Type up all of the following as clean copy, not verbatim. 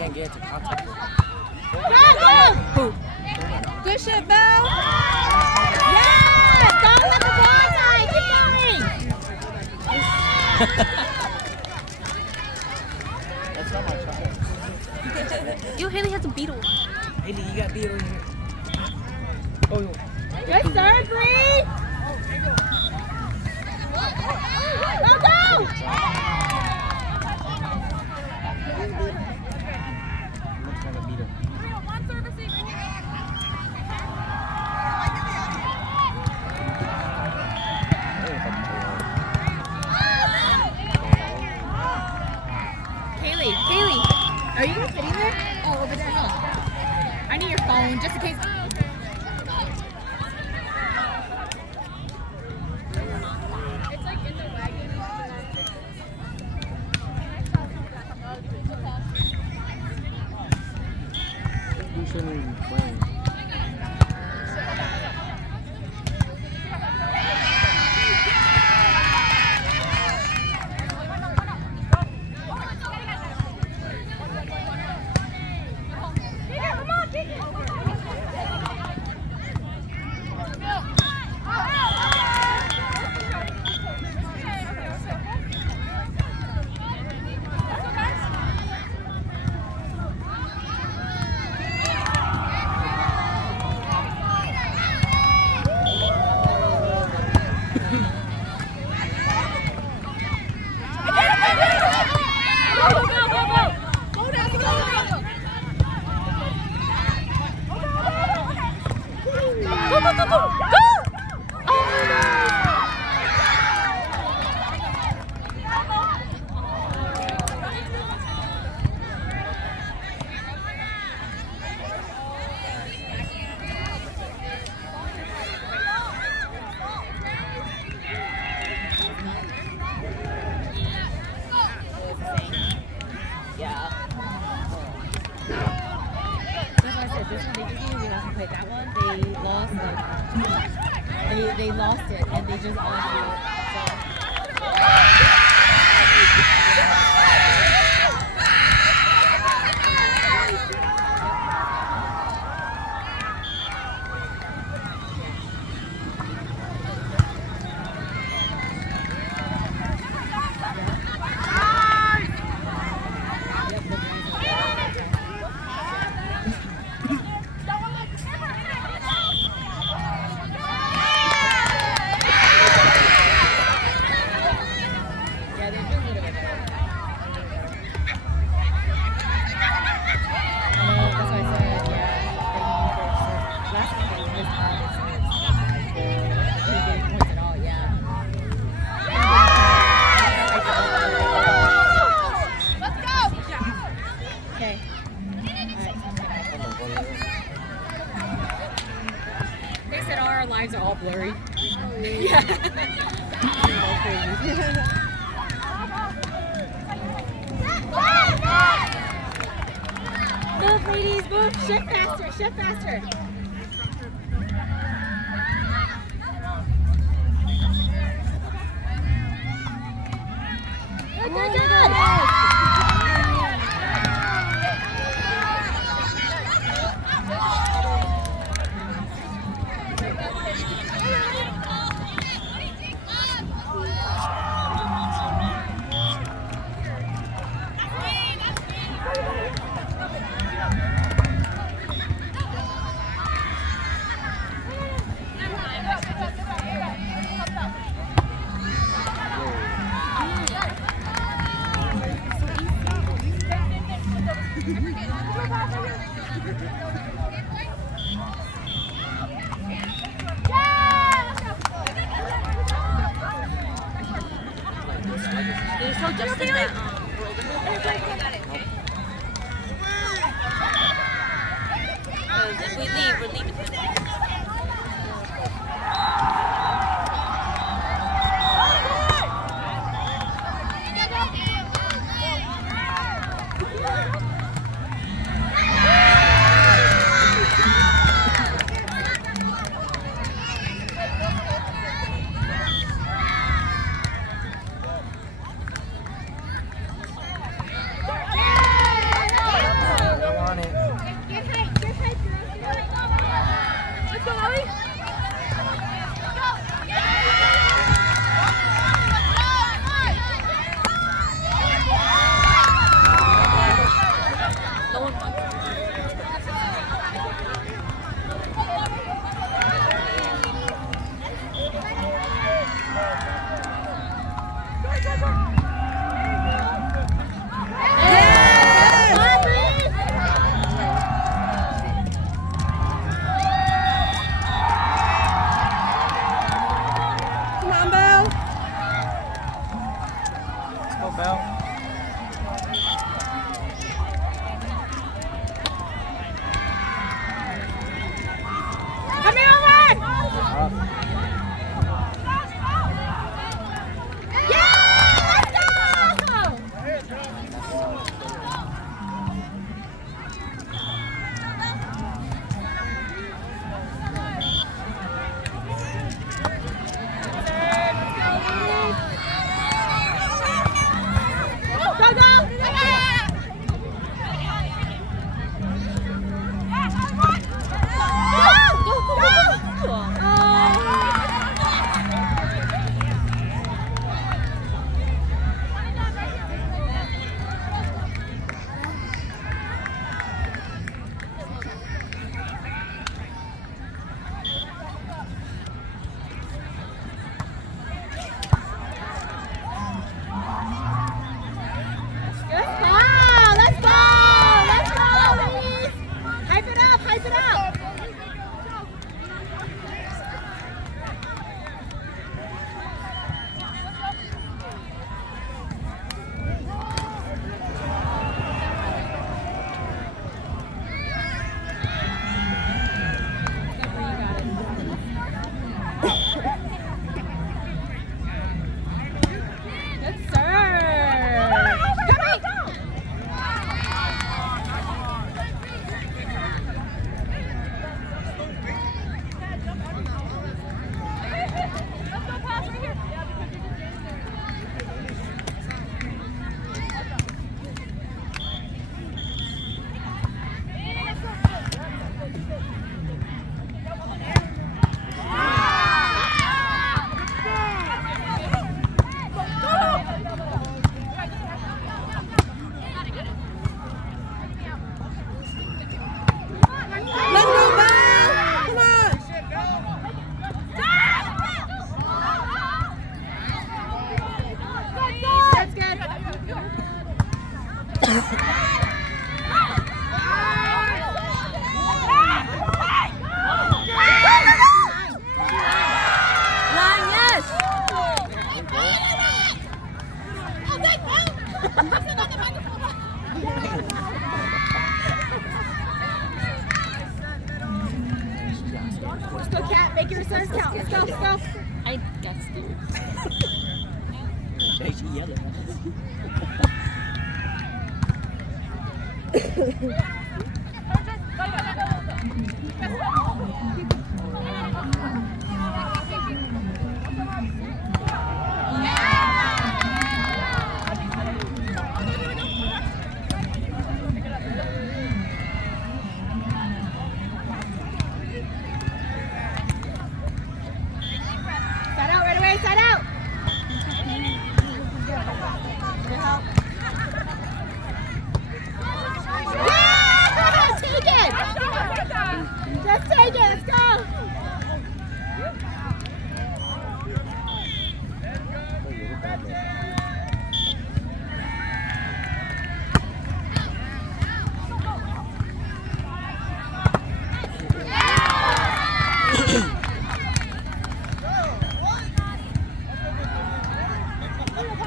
can't get into contact with him. Who? Good shit, Belle. Yes! Don't let the ball die. Keep going. That's not my child. Yo, Haley has a beetle. Haley, you got beat over here. Oh, yo. Good serve, Bree. Go, go. Looks like a beetle. Haley, are you sitting there? Oh, over there. I need your phone just in case. It's like in the wagon. You shouldn't even be playing. They lost it and they just all do it. They said our lives are all blurry. Yeah. Move, ladies, move. Shift faster, shift faster. Good, good, good. You're so just in that. If we leave, we're leaving. Bell. Come here, Owen! Yeah! Let's go! Go, go! Let's go, ladies! Hype it up, hype it up! Good serve! Let's go, Bell! Come on! That's good. Line, yes! Let's go, Cat. Make your returns count. Let's go, let's go. I got scared. Hey, she yelling. Side out right away, side out. Yeah! Take it! Just take it, let's go!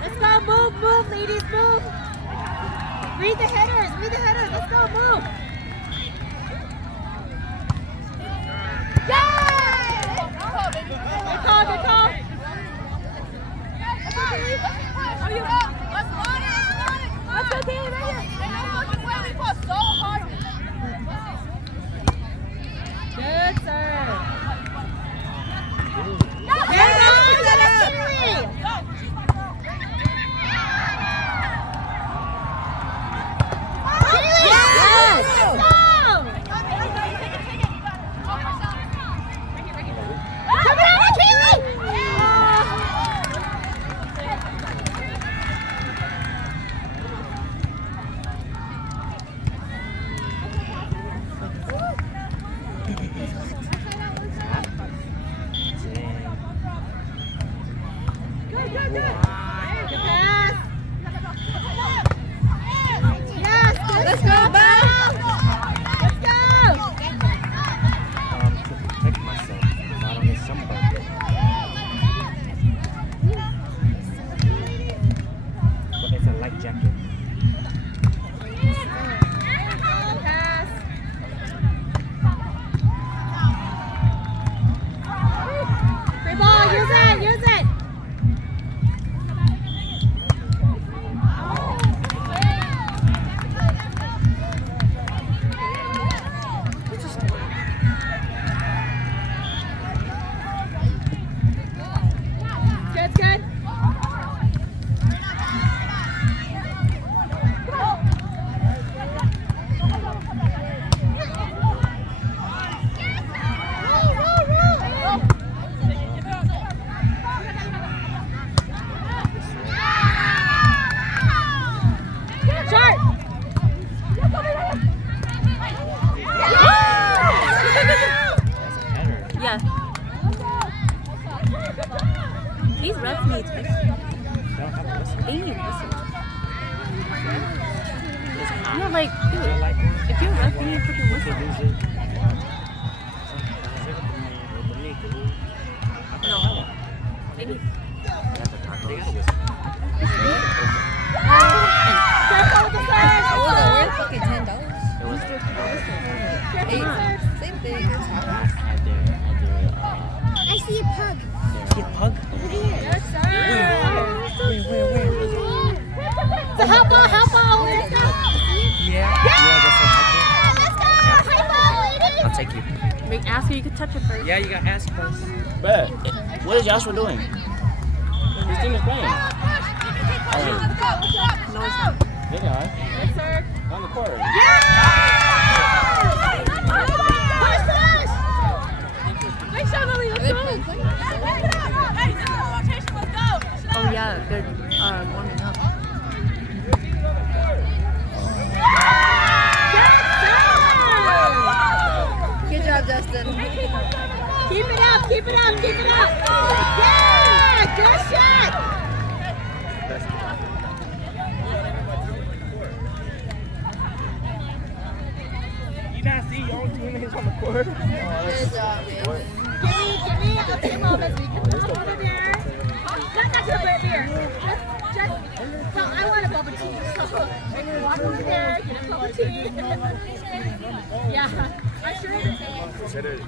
Let's go, move, ladies, move! Read the headers, let's go, move! Yay! Good call, good call! Let's go, team, right here! Good serve! like, dude, if you're left, you need to freaking whistle. No. They need. Careful with the serve. It wasn't worth fucking $10. It was Same thing. I see a pug. See a pug? Yes, sir. Where? So help ball. Let's go. Yeah. Let's go. High ball, ladies. I'll take you. Make ask her you can touch it first. Yeah, you got ass first. Bet. What is Joshua doing? His team is playing. No, it's not. They are. Yes, sir. On the court. Push. Nice shot, Lily. Let's go. Oh, yeah. They're warming up. Good job, Justin. Keep it up. Yeah, good shot. You not see your own teammates on the court? Good job, man. Give me a few moments. We can put over there. Not to put beer. Well, I want a bubble tea, so we can walk over there, get a bubble tea. Yeah, I'm sure it's He said it.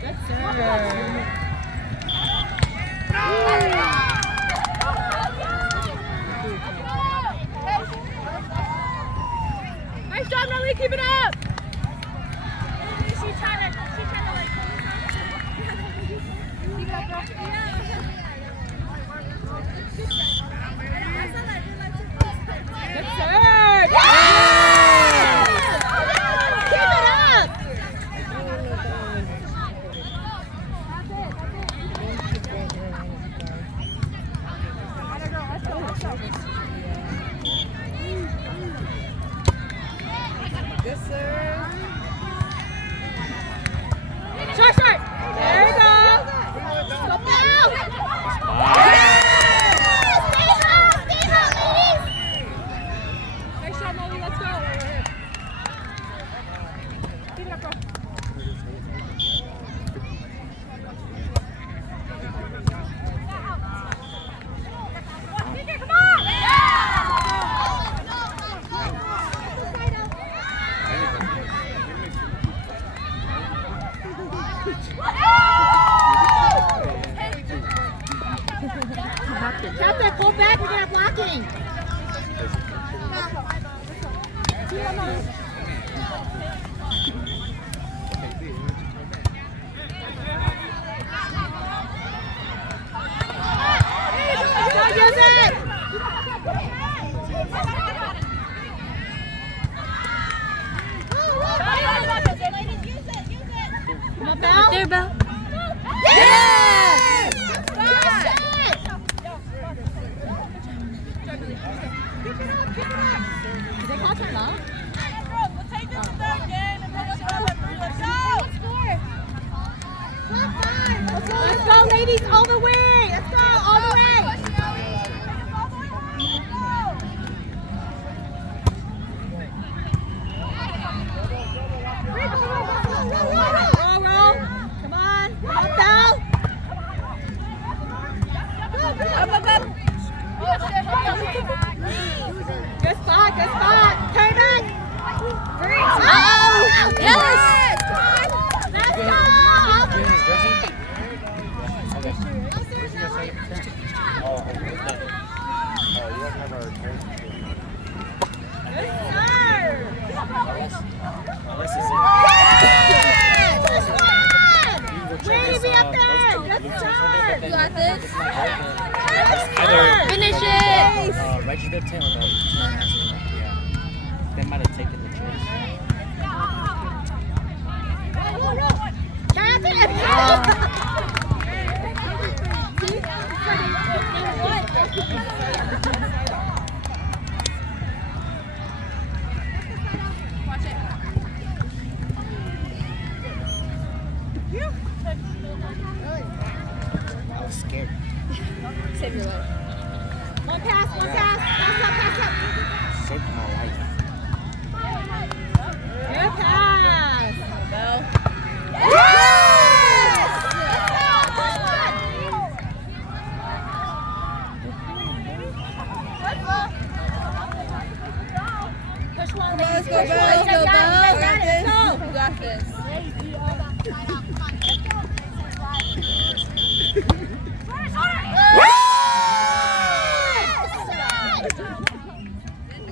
good, sir. Nice job, Nelly. Keep it up. She's trying to like. Good serve. Yes! Keep it up. Yes, sir. Short. There you go. Go now. Stay hot, ladies. Nice shot, Nelly. Let's go. Keep it up, bro. Captain, pull back. We're gonna blocking. Don't use it. Come on, Belle. There, Belle. Yes! Good shot. Did they call timeout? Let's go, ladies, all the way. Let's go, all the way. Roll. Come on, Belle. Up. Good spot. Turn back. Uh-oh. Yes. Let's go. Good serve. Way to be up there. Good serve. You got this? Finish it. Register 10 or 10 Yeah. They might have taken the choice. I was scared. Save your life. One pass. Pass up. Saved my life. Good pass. Go. Push one, ladies. Let's go, girls. Go, girls. Let's go.